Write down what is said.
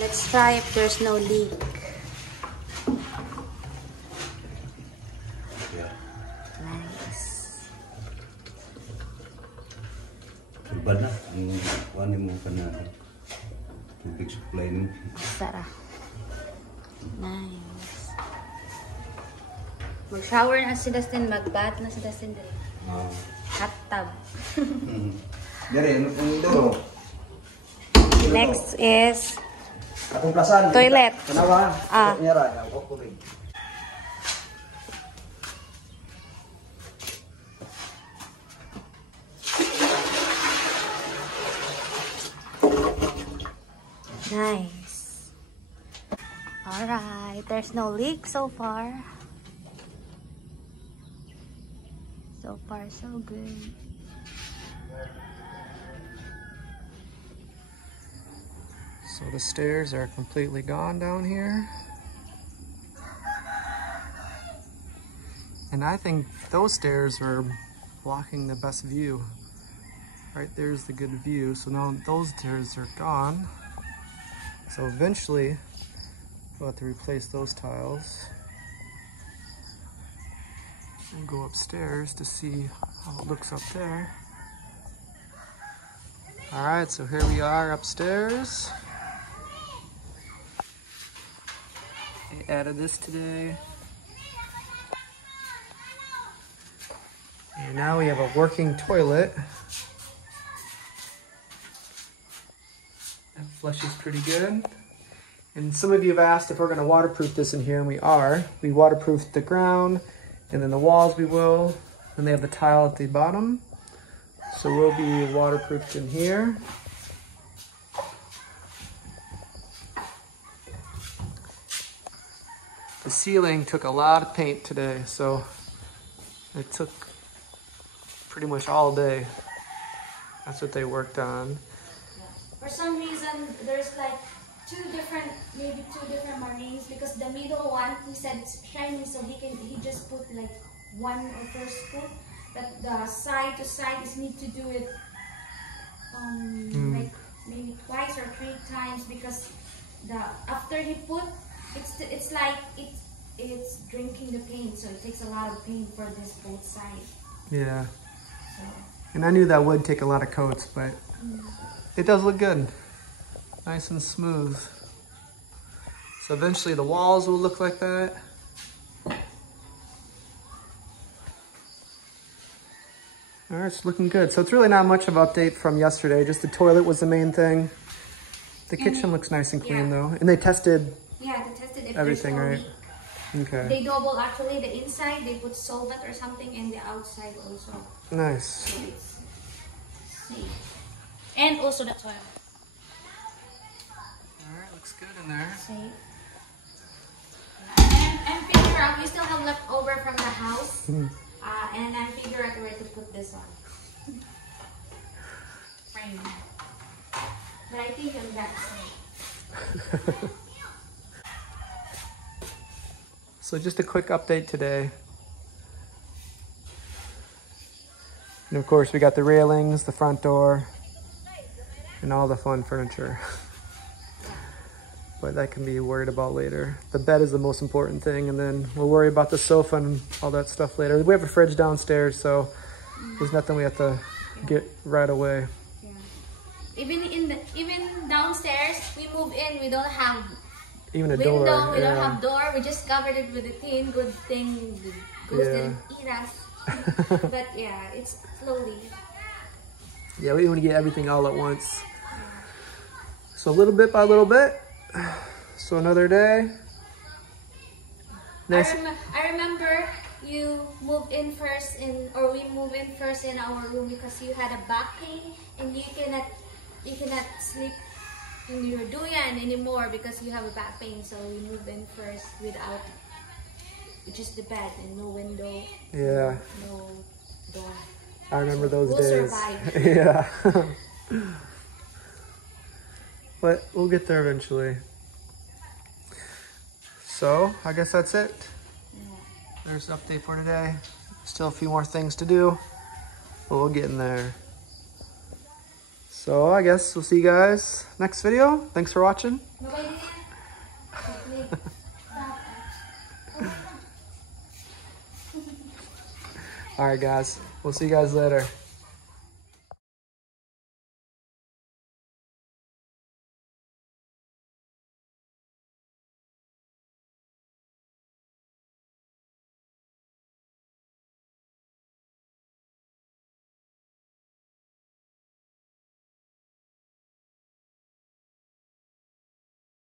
Let's try if there's no leak. Yeah. Nice. Bad na. Ano mo pa na tubig supply mo. Sarap. Nice. Mag-shower na si Dustin, mag-bath na si Dustin din. Hot tub. Dari, ano pong ito? Next is Katumplasan. toilet. Kanawa. Nyara, ako rin. Nice. Alright, there's no leak so far. So far, so good. So the stairs are completely gone down here. And I think those stairs are blocking the best view. Right there's the good view. So now those stairs are gone. So eventually we'll have to replace those tiles and go upstairs to see how it looks up there. All right, so here we are upstairs. I added this today. And now we have a working toilet. That flushes pretty good. And some of you have asked if we're gonna waterproof this in here, and we are. We waterproofed the ground, and then the walls we will. And they have the tile at the bottom. So we'll be waterproofed in here. The ceiling took a lot of paint today, so it took pretty much all day. That's what they worked on. For some reason, there's like maybe two different markings, because the middle one, he said it's shiny, so he just put like one or first foot. But the side to side is need to do it like maybe twice or 3 times, because after he put, it's like it's drinking the paint, so it takes a lot of paint for this both sides. Yeah. So. And I knew that would take a lot of coats, but it does look good. Nice and smooth. So eventually the walls will look like that. All right, it's looking good. So it's really not much of an update from yesterday. Just the toilet was the main thing. The kitchen looks nice and clean though. And they tested If everything, there's no right? leak. Okay. They double actually the inside, they put solvent or something, and the outside also. Nice. So it's safe. And also the toilet. All right, looks good in there. Safe. And figure out, we still have leftover from the house. And I figure out where to put this on. Frame. But I think on that side. So just a quick update today. And of course we got the railings, the front door, and all the fun furniture. But that can be worried about later. The bed is the most important thing, and then we'll worry about the sofa and all that stuff later. We have a fridge downstairs, so there's nothing we have to get right away. Yeah. Even downstairs, we move in, we don't have Even a window, door. we don't have door, we just covered it with a tin. Good thing the ghost didn't eat us. But yeah, it's slowly. Yeah, we want to get everything all at once. So little bit by little bit. So another day. Nice. I remember you moved in first or we moved in first in our room because you had a back pain and you cannot sleep in your duyan anymore because you have a back pain. So we moved in first without just the bed and no window. Yeah. No door. I remember those we'll days. Survive. Yeah. But we'll get there eventually. So I guess that's it. Yeah. There's the update for today. Still a few more things to do, but we'll get in there. So I guess we'll see you guys next video. Thanks for watching. All right, guys. We'll see you guys later.